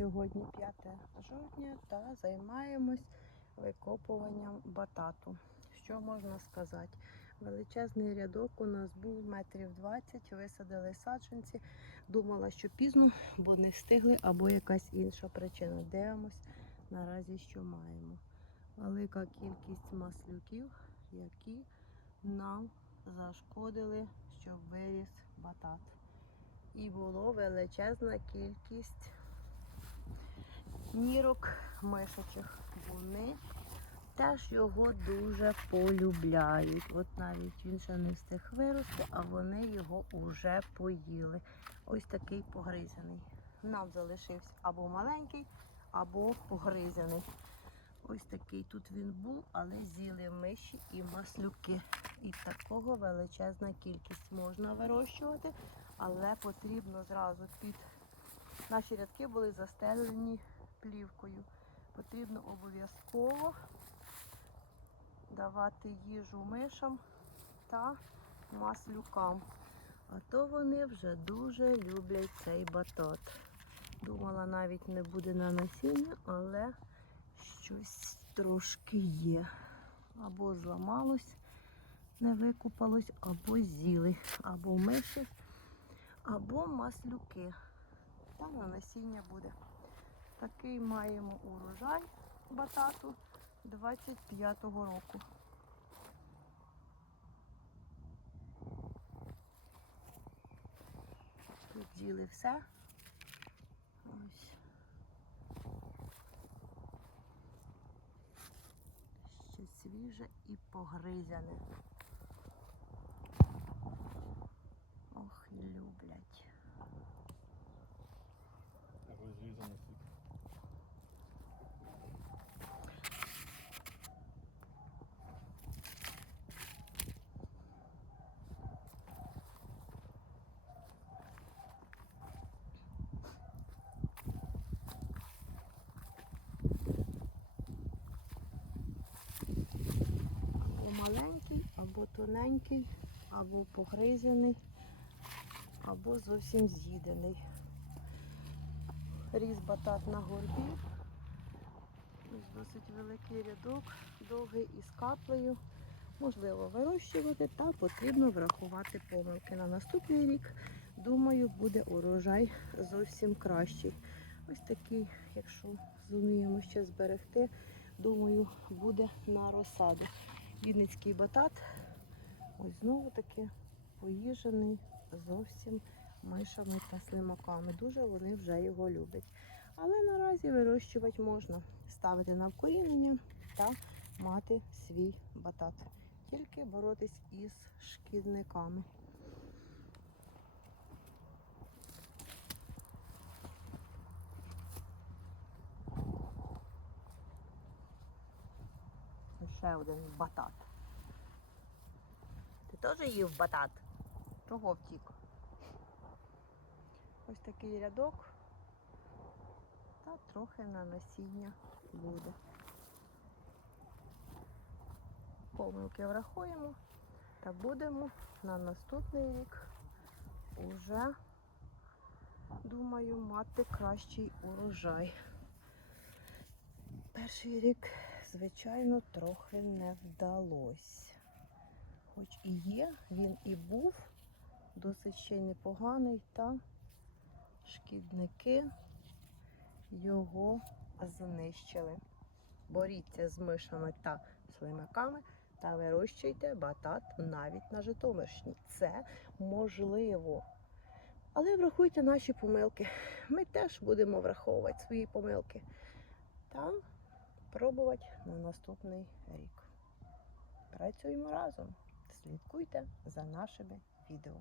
Сьогодні 5 жовтня та займаємось викопуванням батату. Що можна сказати? Величезний рядок у нас був метрів 20, висадили саджанці. Думала, що пізно, бо не встигли, або якась інша причина. Дивимось наразі, що маємо. Велика кількість маслюків, які нам зашкодили, щоб виріс батат. І було величезна кількість нірок мишачих. Вони теж його дуже полюбляють. От навіть він ще не встиг вирости, а вони його вже поїли. Ось такий погризений. Нам залишився або маленький, або погризений. Ось такий тут він був, але з'їли миші і маслюки. І такого величезна кількість можна вирощувати, але потрібно зразу під наші рядки були застелені плівкою. Потрібно обов'язково давати їжу мишам та маслюкам. А то вони вже дуже люблять цей батат. Думала, навіть не буде на насіння, але щось трошки є. Або зламалось, не викупалось, або з'їли, або миші, або маслюки. Та на насіння буде. Такий маємо урожай батату 25-го року. Тут з'їли все. Ось. Ще свіже і погризяне. Ох, і люблять. Розрізаний сік. Або маленький, або тоненький, або погризений, або зовсім з'їдений. Ріс батат на горбі. Ось досить великий рядок, довгий із каплею. Можливо вирощувати та потрібно врахувати помилки. На наступний рік, думаю, буде урожай зовсім кращий. Ось такий, якщо зуміємо ще зберегти, думаю, буде на розсаду. Вінницький батат. Ось знову таки поїжений зовсім мишами та слимаками. Дуже вони вже його люблять. Але наразі вирощувати можна, ставити на вкорінення та мати свій батат. Тільки боротись із шкідниками. Ще один батат. Теж їв батат? Чого втік? Ось такий рядок. Та трохи на насіння буде. Помилки врахуємо та будемо на наступний рік уже, думаю, мати кращий урожай. Перший рік, звичайно, трохи не вдалося. Хоч і є, він і був досить ще й непоганий, та шкідники його знищили. Боріться з мишами та слимаками та вирощуйте батат навіть на Житомирщині. Це можливо. Але врахуйте наші помилки. Ми теж будемо враховувати свої помилки та пробувати на наступний рік. Працюємо разом. Слідкуйте за нашими відео.